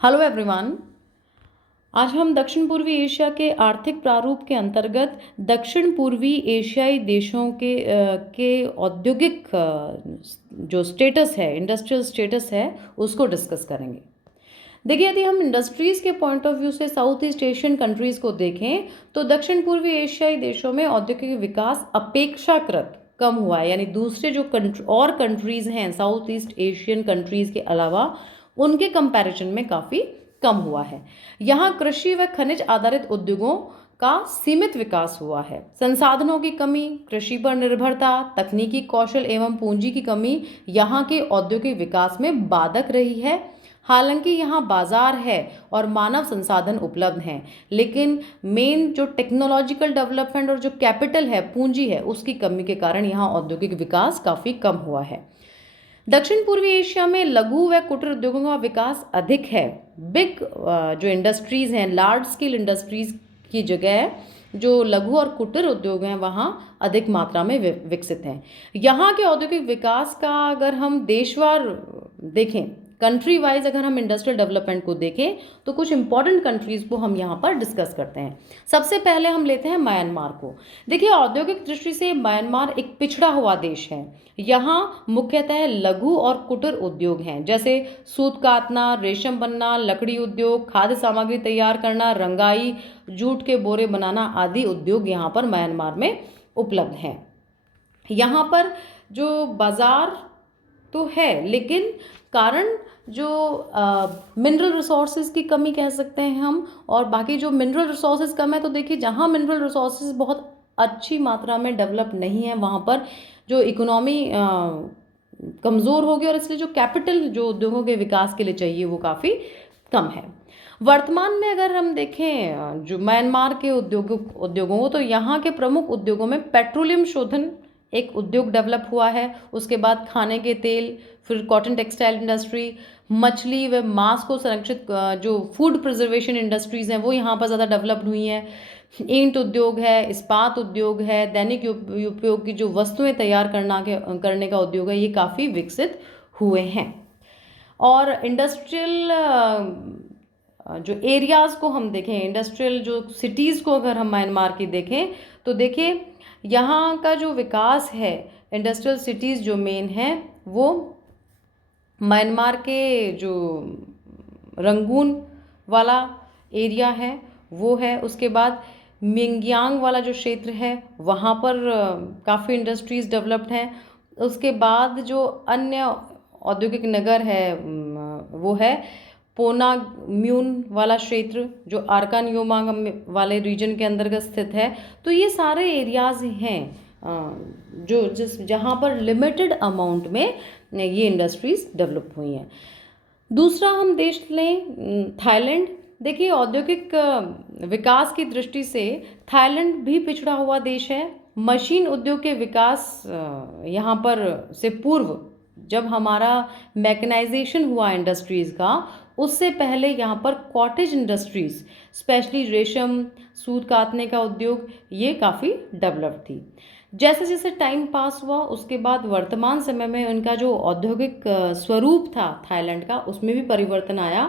Hello everyone. आज हम दक्षिण पूर्वी एशिया के आर्थिक प्रारूप के अंतर्गत दक्षिण पूर्वी एशियाई देशों के औद्योगिक जो स्टेटस है, इंडस्ट्रियल स्टेटस है, उसको डिस्कस करेंगे। देखिए, यदि हम इंडस्ट्रीज़ के पॉइंट ऑफ व्यू से साउथ ईस्ट एशियन कंट्रीज़ को देखें तो दक्षिण पूर्वी एशियाई देशों में औद्योगिक विकास अपेक्षाकृत कम हुआ है। यानी दूसरे जो और कंट्रीज़ हैं साउथ ईस्ट एशियन कंट्रीज़ के अलावा, उनके कंपैरिजन में काफ़ी कम हुआ है। यहाँ कृषि व खनिज आधारित उद्योगों का सीमित विकास हुआ है। संसाधनों की कमी, कृषि पर निर्भरता, तकनीकी कौशल एवं पूंजी की कमी यहाँ के औद्योगिक विकास में बाधक रही है। हालांकि यहाँ बाजार है और मानव संसाधन उपलब्ध हैं, लेकिन मेन जो टेक्नोलॉजिकल डेवलपमेंट और जो कैपिटल है, पूंजी है, उसकी कमी के कारण यहाँ औद्योगिक विकास काफ़ी कम हुआ है। दक्षिण पूर्वी एशिया में लघु व कुटीर उद्योगों का विकास अधिक है। बिग जो इंडस्ट्रीज हैं, लार्ज स्केल इंडस्ट्रीज की जगह जो लघु और कुटीर उद्योग हैं वहाँ अधिक मात्रा में विकसित हैं। यहाँ के औद्योगिक विकास का अगर हम देशवार देखें, कंट्री वाइज अगर हम इंडस्ट्रियल डेवलपमेंट को देखें तो कुछ इंपॉर्टेंट कंट्रीज को हम यहाँ पर डिस्कस करते हैं। सबसे पहले हम लेते हैं म्यांमार को। देखिए, औद्योगिक दृष्टि से म्यांमार एक पिछड़ा हुआ देश है। यहाँ मुख्यतः लघु और कुटीर उद्योग हैं, जैसे सूत काटना, रेशम बनना, लकड़ी उद्योग, खाद्य सामग्री तैयार करना, रंगाई, जूट के बोरे बनाना आदि उद्योग यहाँ पर म्यांमार में उपलब्ध हैं। यहाँ पर जो बाजार तो है, लेकिन कारण जो मिनरल रिसोर्सेज की कमी कह सकते हैं हम, और बाकी जो मिनरल रिसोर्सेज कम है, तो देखिए जहाँ मिनरल रिसोर्सेज बहुत अच्छी मात्रा में डेवलप नहीं है, वहाँ पर जो इकोनॉमी कमज़ोर होगी, और इसलिए जो कैपिटल जो उद्योगों के विकास के लिए चाहिए वो काफ़ी कम है। वर्तमान में अगर हम देखें जो म्यांमार के उद्योगों तो यहाँ के प्रमुख उद्योगों में पेट्रोलियम शोधन एक उद्योग डेवलप हुआ है। उसके बाद खाने के तेल, फिर कॉटन टेक्सटाइल इंडस्ट्री, मछली व मांस को संरक्षित जो फूड प्रिजर्वेशन इंडस्ट्रीज़ हैं वो यहाँ पर ज़्यादा डेवलप्ड हुई हैं। ईंट उद्योग है, इस्पात उद्योग है, दैनिक उपयोग की जो वस्तुएं तैयार करने का उद्योग है, ये काफ़ी विकसित हुए हैं। और इंडस्ट्रियल जो एरियाज़ को हम देखें, इंडस्ट्रियल जो सिटीज़ को अगर हम म्यांमार की देखें तो देखिए यहाँ का जो विकास है, इंडस्ट्रियल सिटीज़ जो मेन है वो म्यांमार के जो रंगून वाला एरिया है वो है। उसके बाद मिंगयांग वाला जो क्षेत्र है वहाँ पर काफ़ी इंडस्ट्रीज़ डेवलप्ड हैं। उसके बाद जो अन्य औद्योगिक नगर है वो है पोनाम्यून वाला क्षेत्र, जो आर्कान योमांग वाले रीजन के अंतर्गत स्थित है। तो ये सारे एरियाज़ हैं जो जहाँ पर लिमिटेड अमाउंट में ये इंडस्ट्रीज़ डेवलप हुई हैं। दूसरा हम देश लें थाईलैंड। देखिए, औद्योगिक विकास की दृष्टि से थाईलैंड भी पिछड़ा हुआ देश है। मशीन उद्योग के विकास यहाँ पर से पूर्व, जब हमारा मैकेनाइजेशन हुआ इंडस्ट्रीज़ का, उससे पहले यहाँ पर कॉटेज इंडस्ट्रीज़, स्पेशली रेशम, सूत काटने का उद्योग, ये काफ़ी डेवलप थी। जैसे जैसे टाइम पास हुआ उसके बाद वर्तमान समय में उनका जो औद्योगिक स्वरूप था थाईलैंड का, उसमें भी परिवर्तन आया।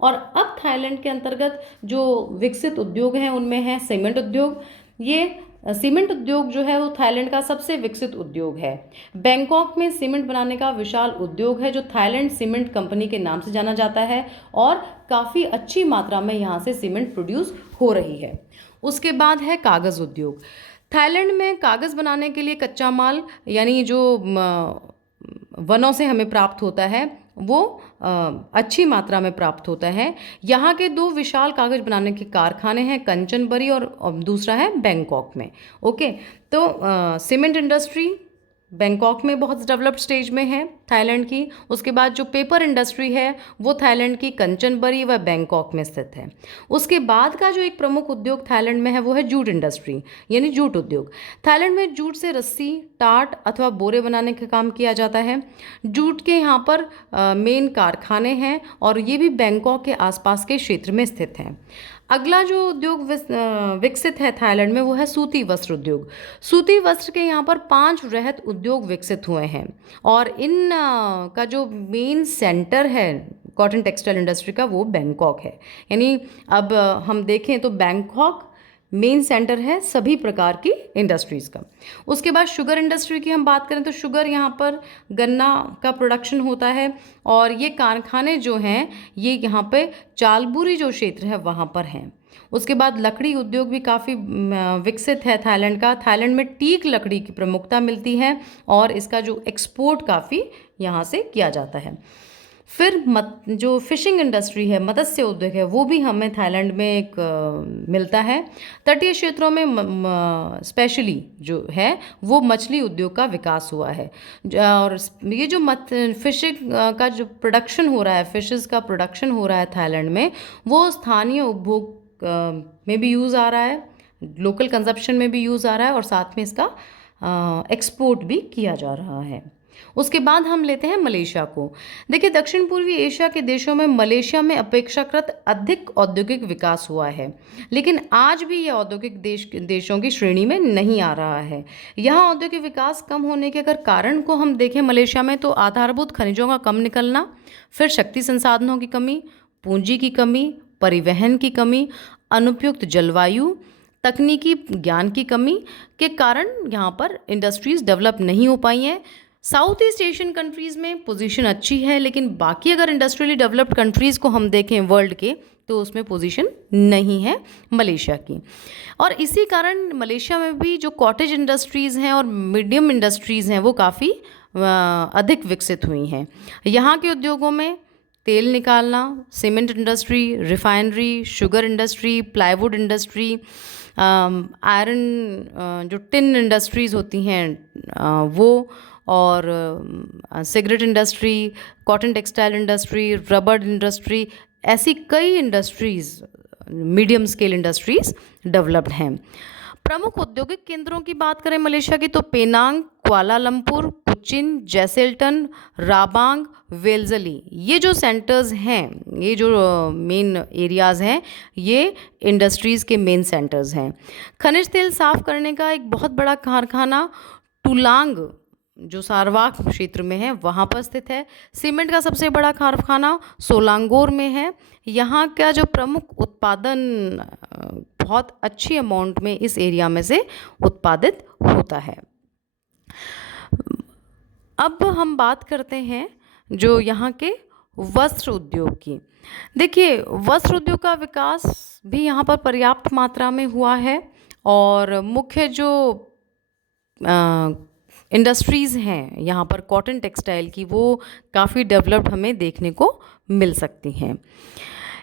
और अब थाईलैंड के अंतर्गत जो विकसित उद्योग हैं उनमें है सीमेंट उद्योग। ये सीमेंट उद्योग जो है वो थाईलैंड का सबसे विकसित उद्योग है। बैंकॉक में सीमेंट बनाने का विशाल उद्योग है जो थाईलैंड सीमेंट कंपनी के नाम से जाना जाता है, और काफ़ी अच्छी मात्रा में यहाँ से सीमेंट प्रोड्यूस हो रही है। उसके बाद है कागज़ उद्योग। थाईलैंड में कागज़ बनाने के लिए कच्चा माल, यानी जो वनों से हमें प्राप्त होता है, वो अच्छी मात्रा में प्राप्त होता है। यहाँ के दो विशाल कागज़ बनाने के कारखाने हैं, कंचनबरी और दूसरा है बैंकॉक में। ओके, तो सीमेंट इंडस्ट्री बैंकॉक में बहुत डेवलप्ड स्टेज में है थाईलैंड की। उसके बाद जो पेपर इंडस्ट्री है वो थाईलैंड की कंचनबरी व बैंकॉक में स्थित है। उसके बाद का जो एक प्रमुख उद्योग थाईलैंड में है वो है जूट इंडस्ट्री, यानी जूट उद्योग। थाईलैंड में जूट से रस्सी, टाट अथवा बोरे बनाने का काम किया जाता है। जूट के यहाँ पर मेन कारखाने हैं और ये भी बैंकॉक के आसपास के क्षेत्र में स्थित हैं। अगला जो उद्योग विकसित है थाईलैंड में वो है सूती वस्त्र उद्योग। सूती वस्त्र के यहाँ पर 5 वृहद उद्योग विकसित हुए हैं, और इन का जो मेन सेंटर है कॉटन टेक्सटाइल इंडस्ट्री का वो बैंकॉक है। यानी अब हम देखें तो बैंकॉक मेन सेंटर है सभी प्रकार की इंडस्ट्रीज़ का। उसके बाद शुगर इंडस्ट्री की हम बात करें तो शुगर यहाँ पर गन्ना का प्रोडक्शन होता है और ये कारखाने जो हैं ये यहाँ पे चालबुरी जो क्षेत्र है वहाँ पर हैं। उसके बाद लकड़ी उद्योग भी काफ़ी विकसित है थाईलैंड का। थाईलैंड में टीक लकड़ी की प्रमुखता मिलती है और इसका जो एक्सपोर्ट काफ़ी यहाँ से किया जाता है। फिर जो फिशिंग इंडस्ट्री है, मत्स्य उद्योग है, वो भी हमें थाईलैंड में एक मिलता है। तटीय क्षेत्रों में स्पेशली जो है वो मछली उद्योग का विकास हुआ है। और ये जो फिशिंग का जो प्रोडक्शन हो रहा है, फिशेस का प्रोडक्शन हो रहा है थाईलैंड में, वो स्थानीय उपभोग में भी यूज़ आ रहा है, लोकल कंजप्शन में भी यूज़ आ रहा है और साथ में इसका एक्सपोर्ट भी किया जा रहा है। उसके बाद हम लेते हैं मलेशिया को। देखिए, दक्षिण पूर्वी एशिया के देशों में मलेशिया में अपेक्षाकृत अधिक औद्योगिक विकास हुआ है, लेकिन आज भी यह औद्योगिक देशों की श्रेणी में नहीं आ रहा है। यहाँ औद्योगिक विकास कम होने के अगर कारण को हम देखें मलेशिया में, तो आधारभूत खनिजों का कम निकलना, फिर शक्ति संसाधनों की कमी, पूंजी की कमी, परिवहन की कमी, अनुपयुक्त जलवायु, तकनीकी ज्ञान की कमी के कारण यहाँ पर इंडस्ट्रीज़ डेवलप नहीं हो पाई हैं। साउथ ईस्ट एशियन कंट्रीज़ में पोजीशन अच्छी है, लेकिन बाकी अगर इंडस्ट्रियली डेवलप्ड कंट्रीज़ को हम देखें वर्ल्ड के, तो उसमें पोजीशन नहीं है मलेशिया की। और इसी कारण मलेशिया में भी जो कॉटेज इंडस्ट्रीज़ हैं और मीडियम इंडस्ट्रीज़ हैं वो काफ़ी अधिक विकसित हुई हैं। यहाँ के उद्योगों में तेल निकालना, cement industry, refinery, sugar industry, plywood industry, iron जो टिन इंडस्ट्रीज़ होती हैं वो, और cigarette industry, cotton textile industry, rubber industry, ऐसी कई industries, medium scale industries developed हैं। प्रमुख औद्योगिक केंद्रों की बात करें मलेशिया की, तो पेनांग, कुआलालंपुर, कोचिन, जैसल्टन, राबांग, वेलजली, ये जो सेंटर्स हैं, ये जो मेन एरियाज़ हैं, ये इंडस्ट्रीज़ के मेन सेंटर्स हैं। खनिज तेल साफ करने का एक बहुत बड़ा कारखाना टुलांग जो सारवाक क्षेत्र में है वहाँ पर स्थित है। सीमेंट का सबसे बड़ा कारखाना सोलांगोर में है। यहाँ का जो प्रमुख उत्पादन बहुत अच्छी अमाउंट में इस एरिया में से उत्पादित होता है। अब हम बात करते हैं जो यहाँ के वस्त्र उद्योग की। देखिए, वस्त्र उद्योग का विकास भी यहाँ पर पर्याप्त मात्रा में हुआ है और मुख्य जो इंडस्ट्रीज़ हैं यहाँ पर कॉटन टेक्सटाइल की, वो काफ़ी डेवलप्ड हमें देखने को मिल सकती हैं।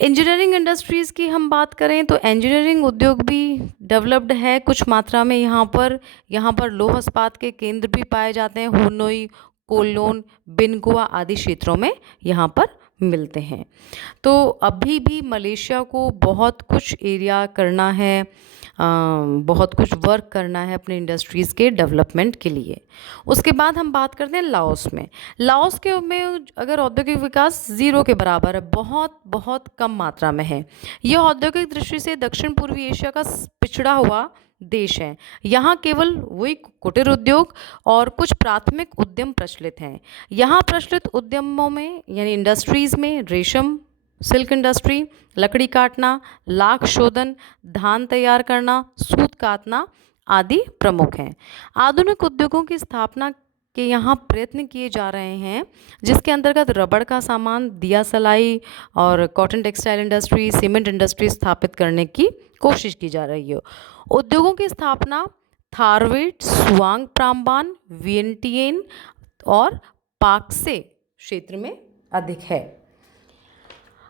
इंजीनियरिंग इंडस्ट्रीज़ की हम बात करें तो इंजीनियरिंग उद्योग भी डेवलप्ड है कुछ मात्रा में यहाँ पर लौह इस्पात के केंद्र भी पाए जाते हैं। हुनोई, कोलोन, बिनगुआ आदि क्षेत्रों में यहाँ पर मिलते हैं। तो अभी भी मलेशिया को बहुत कुछ एरिया करना है, बहुत कुछ वर्क करना है अपने इंडस्ट्रीज़ के डेवलपमेंट के लिए। उसके बाद हम बात करते हैं लाओस में। लाओस के में अगर औद्योगिक विकास ज़ीरो के बराबर है, बहुत बहुत कम मात्रा में है। यह औद्योगिक दृष्टि से दक्षिण पूर्वी एशिया का पिछड़ा हुआ देश है। यहाँ केवल वही कुटीर उद्योग और कुछ प्राथमिक उद्यम प्रचलित हैं। यहाँ प्रचलित उद्यमों में यानी इंडस्ट्रीज़ में रेशम, सिल्क इंडस्ट्री, लकड़ी काटना, लाख शोधन, धान तैयार करना, सूत काटना आदि प्रमुख हैं। आधुनिक उद्योगों की स्थापना के यहाँ प्रयत्न किए जा रहे हैं, जिसके अंतर्गत रबड़ का सामान, दिया सलाई और cotton textile industry, cement industry स्थापित करने की कोशिश की जा रही है। उद्योगों की स्थापना थारवेट, सुआंग प्राम्बान, वियंटियन और पाक्से क्षेत्र में अधिक है।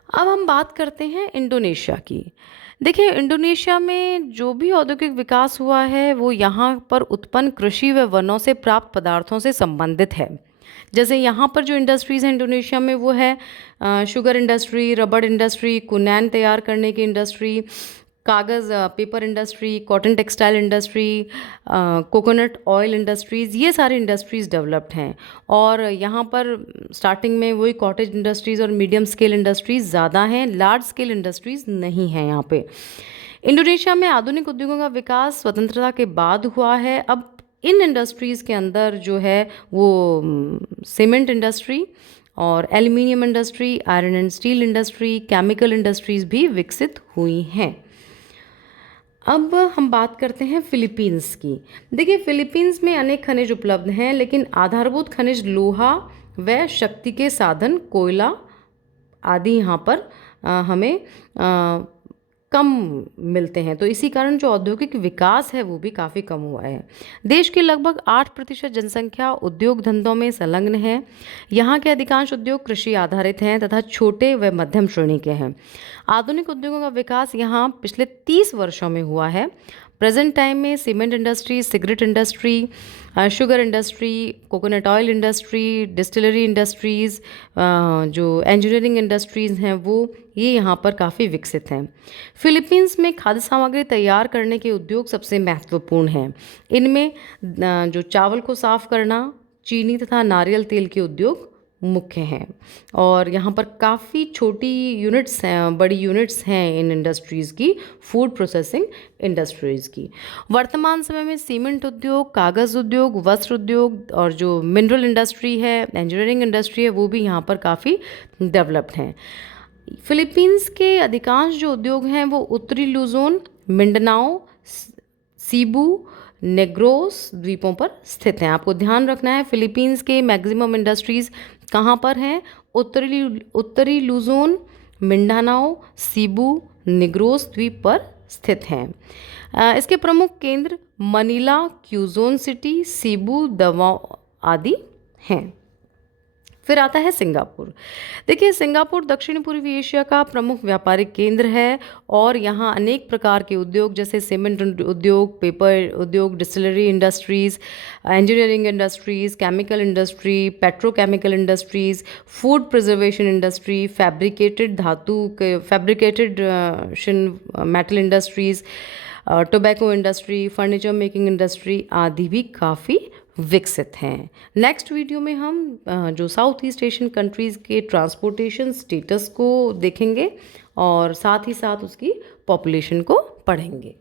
अब हम बात करते हैं इंडोनेशिया की। देखिए, इंडोनेशिया में जो भी औद्योगिक विकास हुआ है वो यहाँ पर उत्पन्न कृषि व वनों से प्राप्त पदार्थों से संबंधित है। जैसे यहाँ पर जो इंडस्ट्रीज़ हैं इंडोनेशिया में वो है शुगर इंडस्ट्री, रबड़ इंडस्ट्री, कुनैन तैयार करने की इंडस्ट्री, कागज़ paper industry, cotton textile industry, coconut oil industries, ये सारी इंडस्ट्रीज़ डेवलप्ड हैं। और यहाँ पर स्टार्टिंग में वही कॉटेज इंडस्ट्रीज़ और मीडियम स्केल इंडस्ट्रीज़ ज़्यादा हैं, लार्ज स्केल इंडस्ट्रीज़ नहीं हैं यहाँ पे। इंडोनेशिया में आधुनिक उद्योगों का विकास स्वतंत्रता के बाद हुआ है। अब इन इंडस्ट्रीज़ के अंदर जो है वो सीमेंट इंडस्ट्री और aluminium industry, iron and steel industry, chemical industries भी विकसित हुई हैं। अब हम बात करते हैं फिलीपींस की। देखिए, फिलीपींस में अनेक खनिज उपलब्ध हैं, लेकिन आधारभूत खनिज लोहा व शक्ति के साधन कोयला आदि यहाँ पर हमें कम मिलते हैं। तो इसी कारण जो औद्योगिक विकास है वो भी काफ़ी कम हुआ है। देश की लगभग 8% जनसंख्या उद्योग धंधों में संलग्न है। यहाँ के अधिकांश उद्योग कृषि आधारित हैं तथा छोटे व मध्यम श्रेणी के हैं। आधुनिक उद्योगों का विकास यहाँ पिछले 30 वर्षों में हुआ है। प्रेजेंट टाइम में cement industry, cigarette industry, sugar industry, coconut oil industry, distillery industries, जो इंजीनियरिंग इंडस्ट्रीज़ हैं वो ये यहाँ पर काफ़ी विकसित हैं। फिलीपींस में खाद्य सामग्री तैयार करने के उद्योग सबसे महत्वपूर्ण हैं। इनमें जो चावल को साफ करना, चीनी तथा नारियल तेल के उद्योग मुख्य हैं। और यहाँ पर काफ़ी छोटी यूनिट्स हैं, बड़ी यूनिट्स हैं इन इंडस्ट्रीज़ की, फूड प्रोसेसिंग इंडस्ट्रीज़ की। वर्तमान समय में सीमेंट उद्योग, कागज़ उद्योग, वस्त्र उद्योग और जो मिनरल इंडस्ट्री है, इंजीनियरिंग इंडस्ट्री है, वो भी यहाँ पर काफ़ी डेवलप्ड हैं। फिलीपींस के अधिकांश जो उद्योग हैं वो उत्तरी लुजोन, मिंडनाओ, सीबू, नेग्रोस द्वीपों पर स्थित हैं। आपको ध्यान रखना है फिलीपींस के मैक्सिमम इंडस्ट्रीज़ कहाँ पर हैं? उत्तरी लुजोन, मिंडानाओ, सीबू, निग्रोस द्वीप पर स्थित हैं। इसके प्रमुख केंद्र मनीला, क्यूजोन सिटी, सीबू, दवाओ आदि हैं। फिर आता है सिंगापुर। देखिए, सिंगापुर दक्षिण पूर्वी एशिया का प्रमुख व्यापारिक केंद्र है और यहाँ अनेक प्रकार के उद्योग जैसे सीमेंट उद्योग, पेपर उद्योग, distillery industries, engineering industries, chemical industry, petrochemical industries, food preservation industry, fabricated metal industries, tobacco industry, furniture making industry आदि भी काफ़ी विकसित हैं। नेक्स्ट वीडियो में हम जो साउथ ईस्ट एशियन कंट्रीज़ के ट्रांसपोर्टेशन स्टेटस को देखेंगे और साथ ही साथ उसकी पॉपुलेशन को पढ़ेंगे।